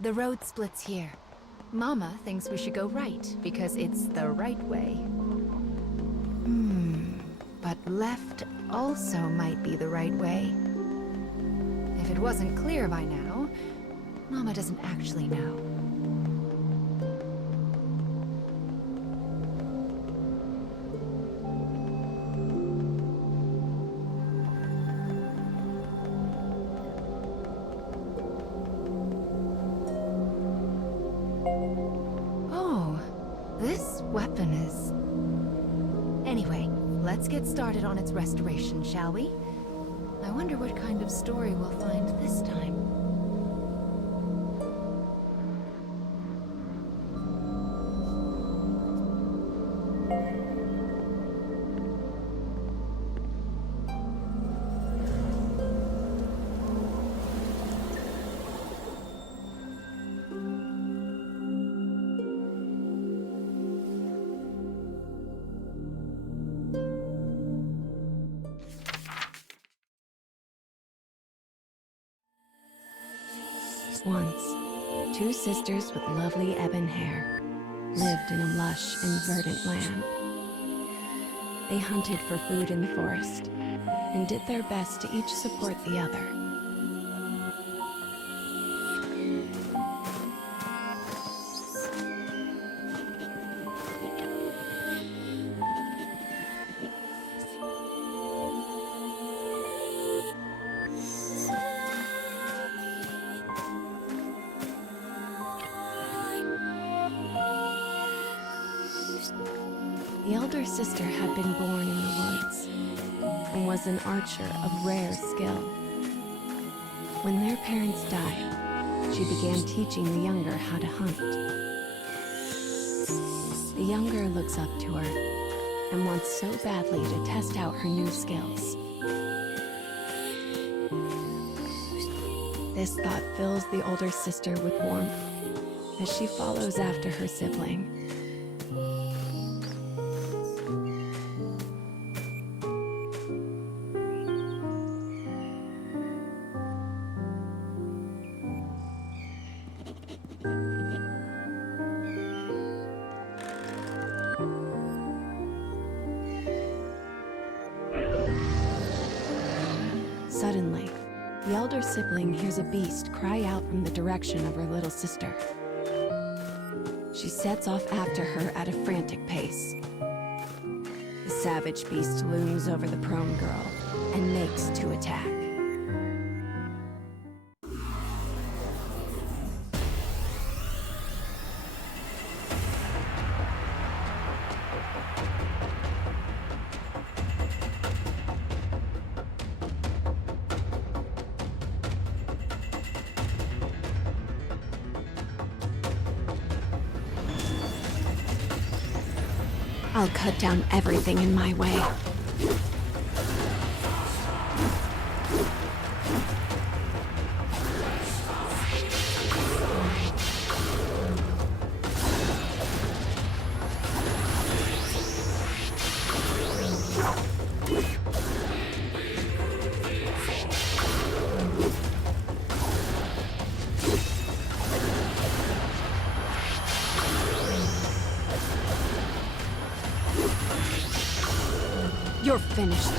The road splits here. Mama thinks we should go right, because it's the right way. But left also might be the right way. If it wasn't clear by now, Mama doesn't actually know. Oh, this weapon is... Anyway, let's get started on its restoration, shall we? I wonder what kind of story we'll find this time. Once, two sisters with lovely ebon hair lived in a lush and verdant land. They hunted for food in the forest and did their best to each support the other. The elder sister had been born in the woods and was an archer of rare skill. When their parents died, she began teaching the younger how to hunt. The younger looks up to her and wants so badly to test out her new skills. This thought fills the older sister with warmth as she follows after her sibling. Suddenly, the elder sibling hears a beast cry out from the direction of her little sister. She sets off after her at a frantic pace. The savage beast looms over the prone girl and makes to attack. I'll cut down everything in my way. You're finished.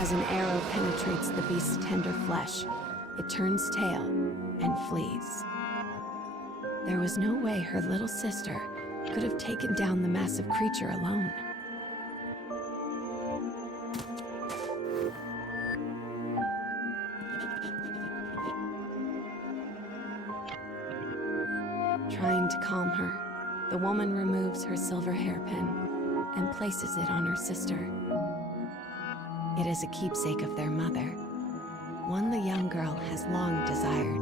As an arrow penetrates the beast's tender flesh, it turns tail and flees. There was no way her little sister could have taken down the massive creature alone. Trying to calm her, The woman removes her silver hairpin and places it on her sister. It is a keepsake of their mother, one the young girl has long desired.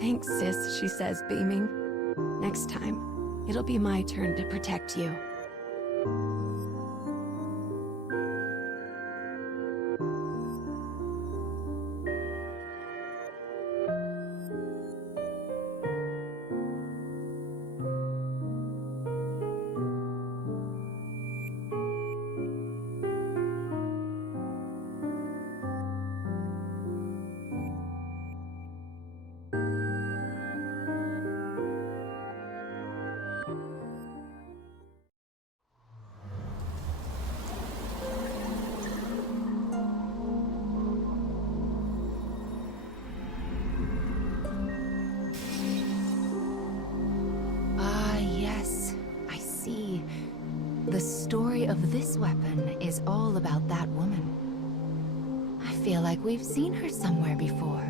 "Thanks, sis," she says, beaming. "Next time, it'll be my turn to protect you." The story of this weapon is all about that woman. I feel like we've seen her somewhere before.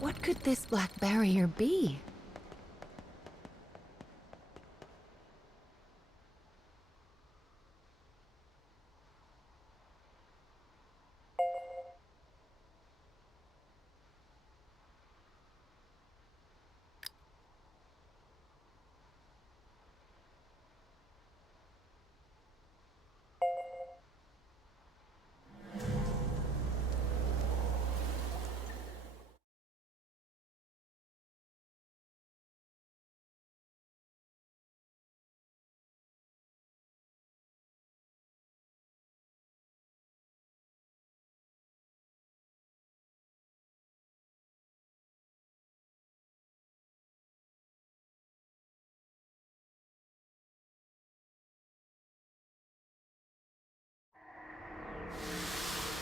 What could this black barrier be?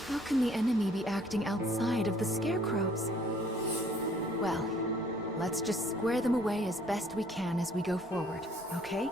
How can the enemy be acting outside of the scarecrows? Well, let's just square them away as best we can as we go forward, okay?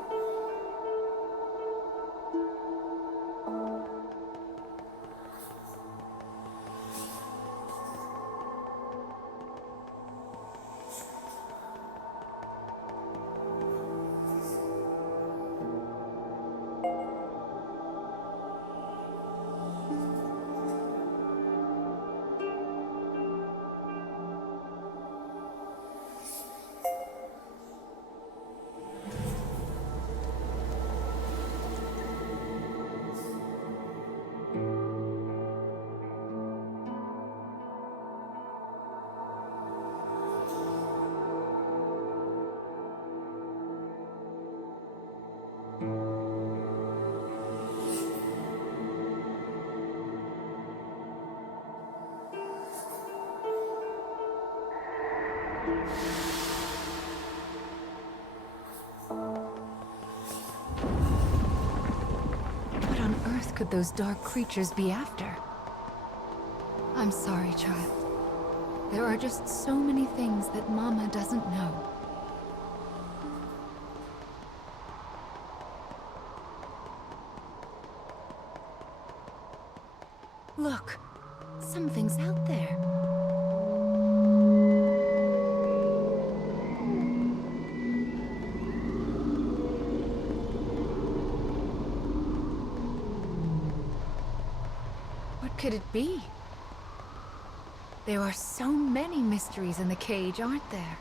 What on earth could those dark creatures be after? I'm sorry, child. There are just so many things that Mama doesn't know. Look, something's out there. What could it be? There are so many mysteries in the cage, aren't there?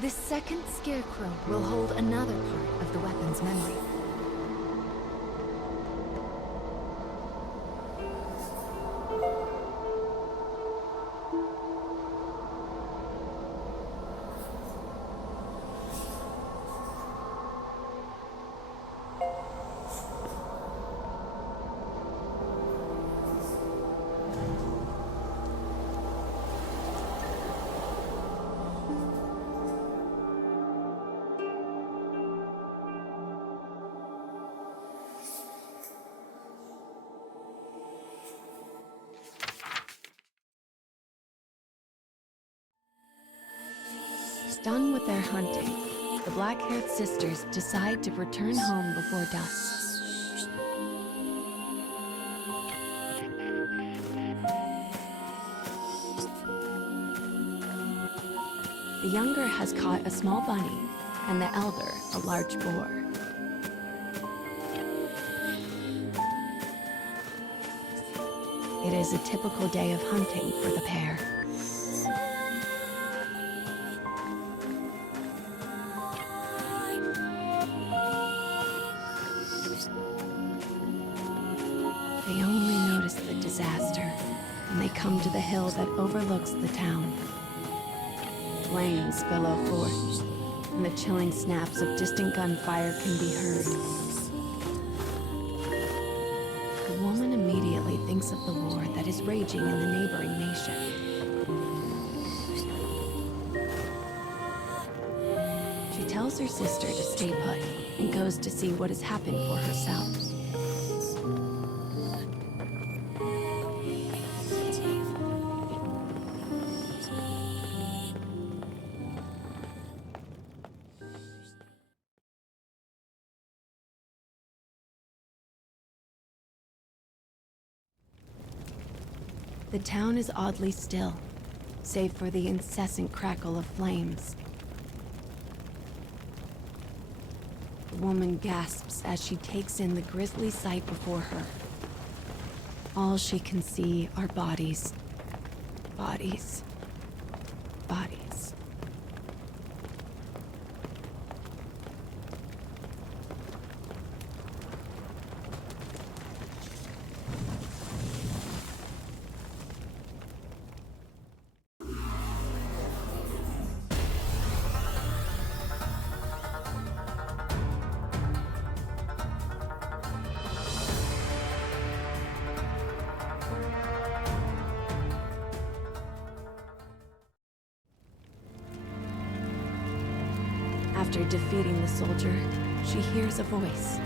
This second scarecrow will hold another part of the weapon's memory. Done with their hunting, the black-haired sisters decide to return home before dusk. The younger has caught a small bunny, and the elder a large boar. It is a typical day of hunting for the pair. They only notice the disaster when they come to the hill that overlooks the town. Flames billow forth, and the chilling snaps of distant gunfire can be heard. The woman immediately thinks of the war that is raging in the neighboring nation. She tells her sister to stay put and goes to see what has happened for herself. The town is oddly still, save for the incessant crackle of flames. The woman gasps as she takes in the grisly sight before her. All she can see are bodies. Bodies. Bodies. After defeating the soldier, she hears a voice.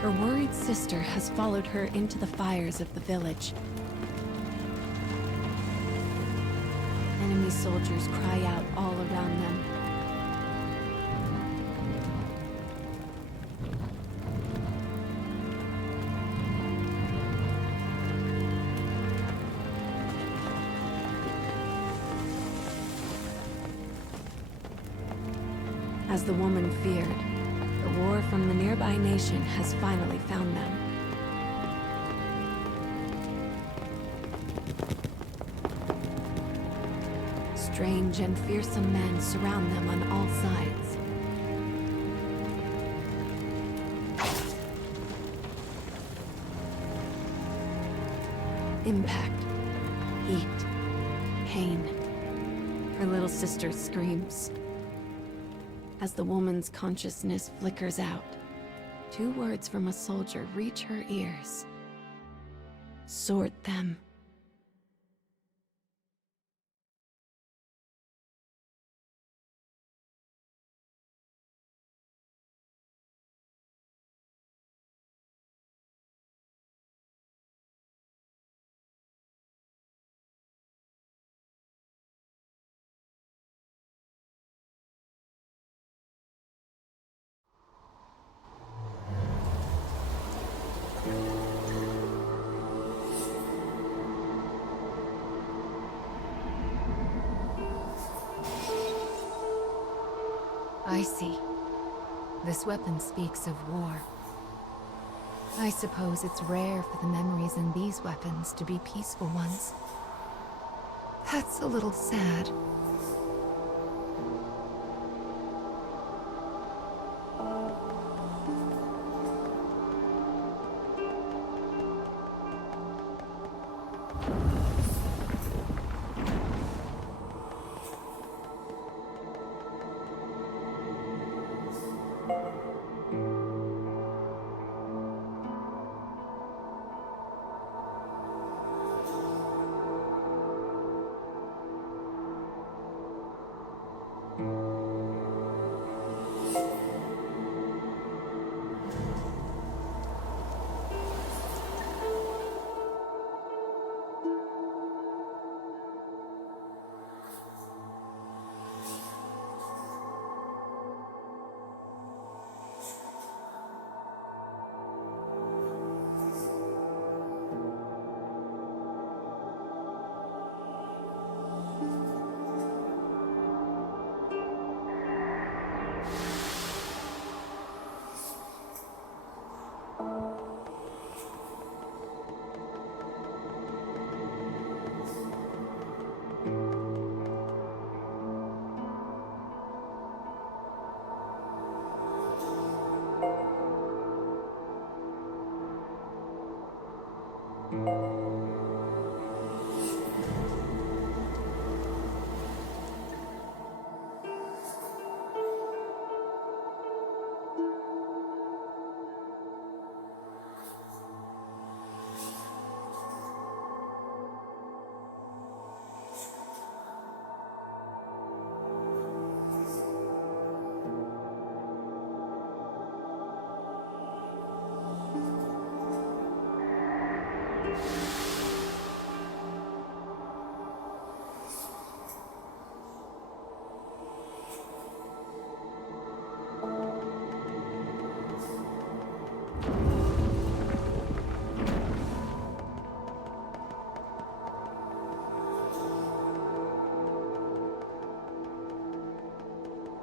Her worried sister has followed her into the fires of the village. Enemy soldiers cry out all around them. As the woman feared, the war from the nearby nation has finally found them. Strange and fearsome men surround them on all sides. Impact, heat, pain. Her little sister screams. As the woman's consciousness flickers out, 2 words from a soldier reach her ears. Sort them. I see. This weapon speaks of war. I suppose it's rare for the memories in these weapons to be peaceful ones. That's a little sad.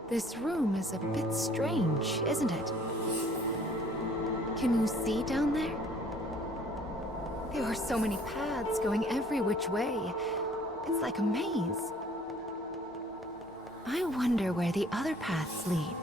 This room is a bit strange, isn't it? Can you see down there? There are so many paths going every which way. It's like a maze. I wonder where the other paths lead.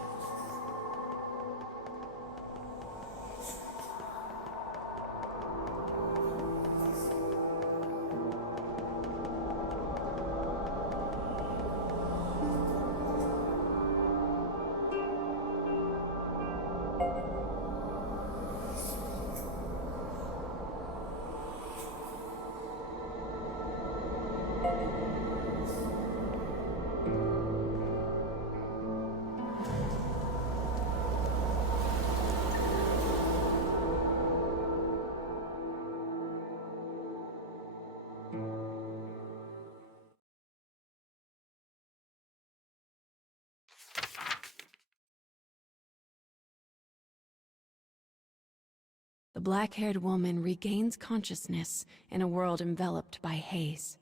The black-haired woman regains consciousness in a world enveloped by haze.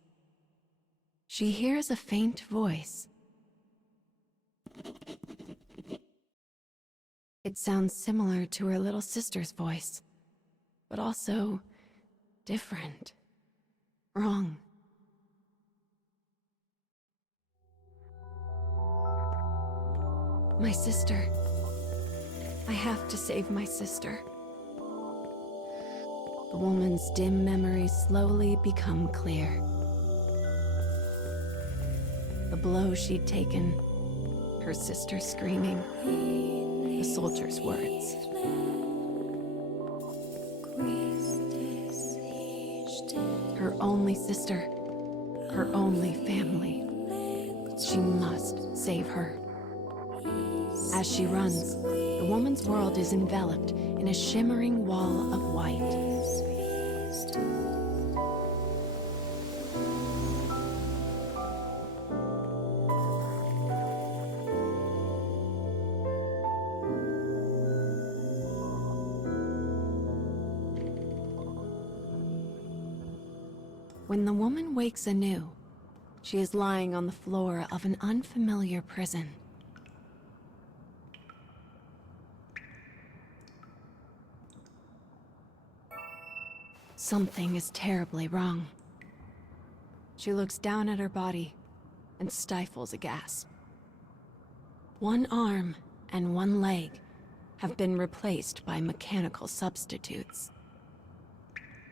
She hears a faint voice. It sounds similar to her little sister's voice, but also different, wrong. My sister. I have to save my sister. The woman's dim memories slowly become clear. The blow she'd taken, her sister screaming, the soldier's words. Her only sister, her only family. She must save her. As she runs, the woman's world is enveloped in a shimmering wall of white. When the woman wakes anew, she is lying on the floor of an unfamiliar prison. Something is terribly wrong. She looks down at her body and stifles a gasp. One arm and one leg have been replaced by mechanical substitutes.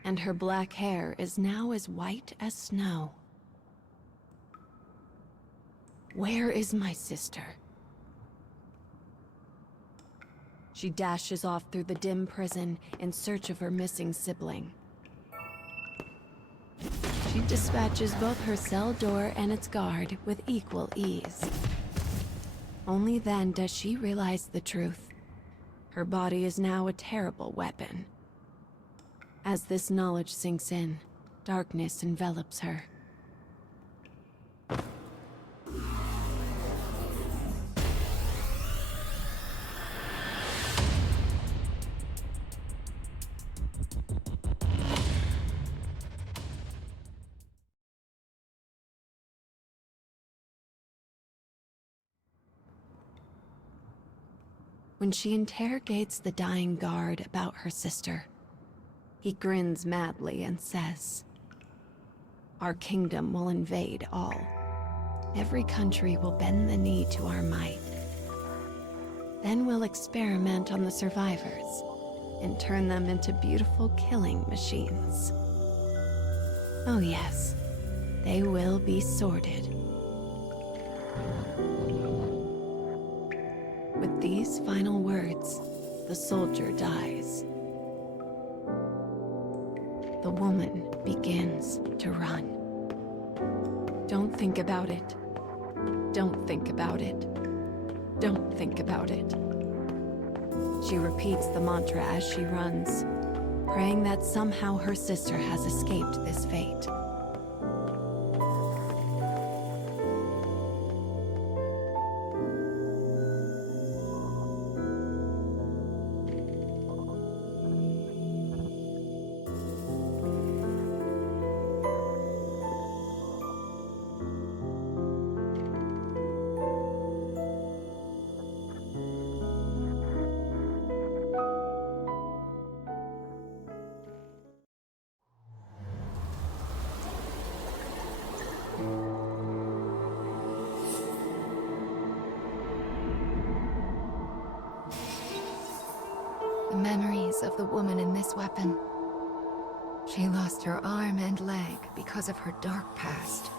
And her black hair is now as white as snow. Where is my sister? She dashes off through the dim prison in search of her missing sibling. She dispatches both her cell door and its guard with equal ease. Only then does she realize the truth. Her body is now a terrible weapon. As this knowledge sinks in, darkness envelops her. When she interrogates the dying guard about her sister, he grins madly and says, "Our kingdom will invade all. Every country will bend the knee to our might. Then we'll experiment on the survivors and turn them into beautiful killing machines. Oh yes, they will be sorted." With these final words, the soldier dies. The woman begins to run. Don't think about it. Don't think about it. Don't think about it. She repeats the mantra as she runs, praying that somehow her sister has escaped this fate. marks of the woman in this weapon. She lost her arm and leg because of her dark past.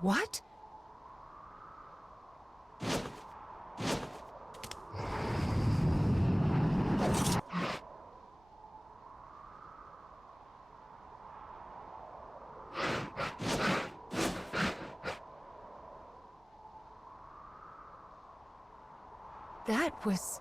What? That was...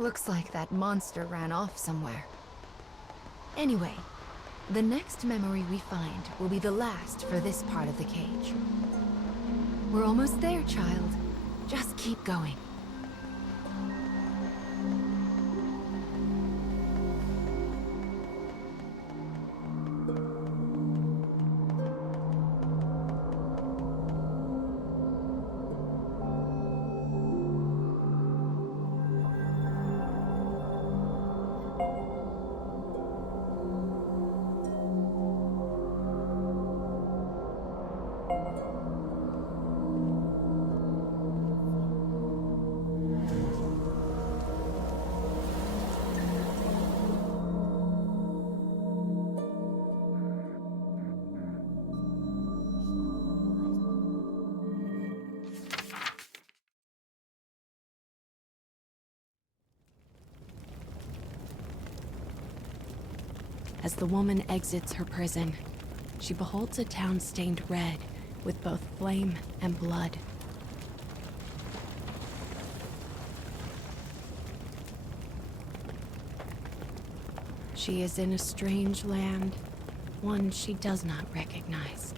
Looks like that monster ran off somewhere. Anyway, the next memory we find will be the last for this part of the cage. We're almost there, child. Just keep going. As the woman exits her prison, she beholds a town stained red with both flame and blood. She is in a strange land, one she does not recognize.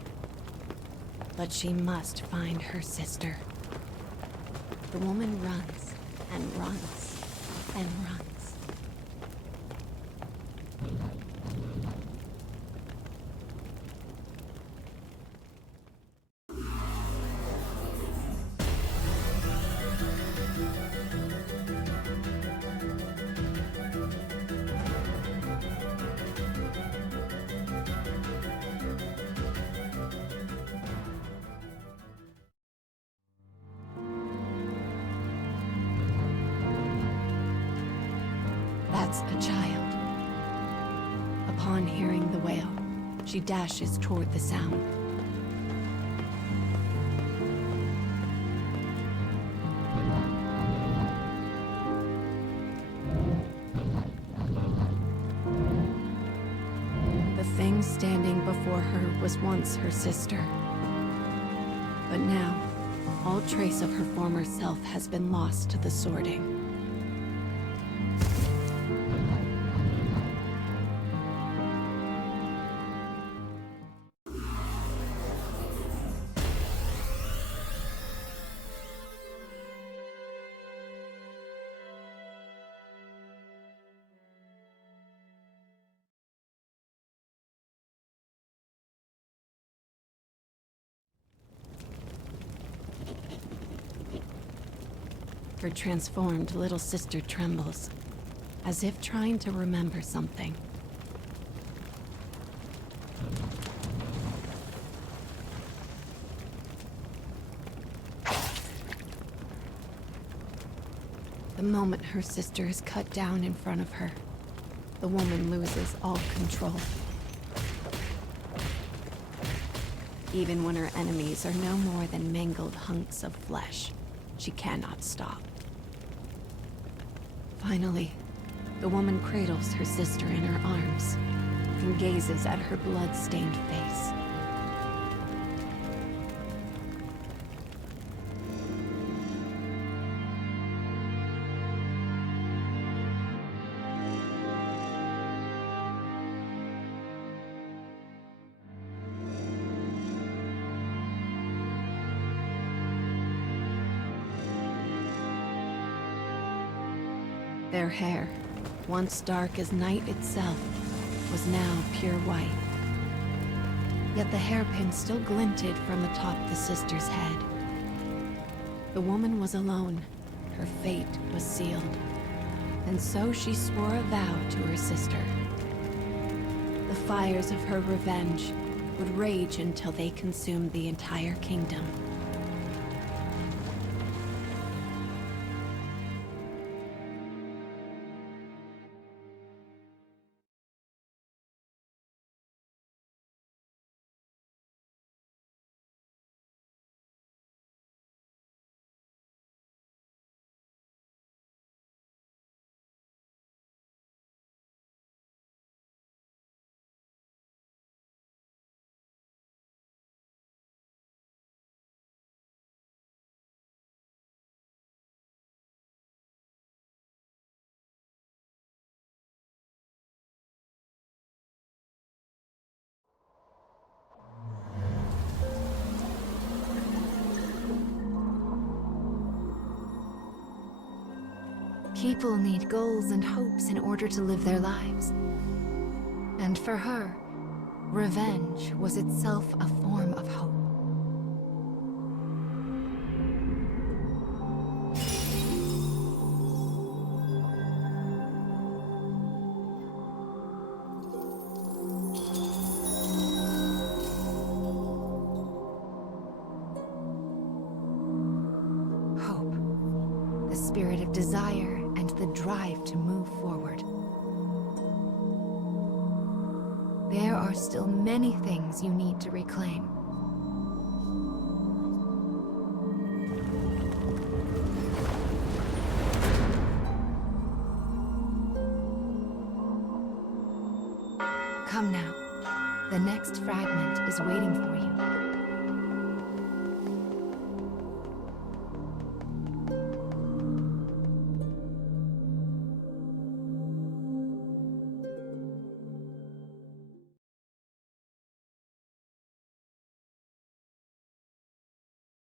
But she must find her sister. The woman runs and runs and runs. That's a child. Upon hearing the wail, she dashes toward the sound. before her was once her sister. But now, all trace of her former self has been lost to the sorting. Her transformed little sister trembles, as if trying to remember something. The moment her sister is cut down in front of her, the woman loses all control. Even when her enemies are no more than mangled hunks of flesh, she cannot stop. Finally, the woman cradles her sister in her arms and gazes at her blood-stained face. Their hair, once dark as night itself, was now pure white. Yet the hairpin still glinted from atop the sister's head. The woman was alone. Her fate was sealed. And so she swore a vow to her sister. The fires of her revenge would rage until they consumed the entire kingdom. People need goals and hopes in order to live their lives. And for her, revenge was itself a form of hope. Hope, the spirit of desire and the drive to move forward. There are still many things you need to reclaim. Come now. The next fragment is waiting for you.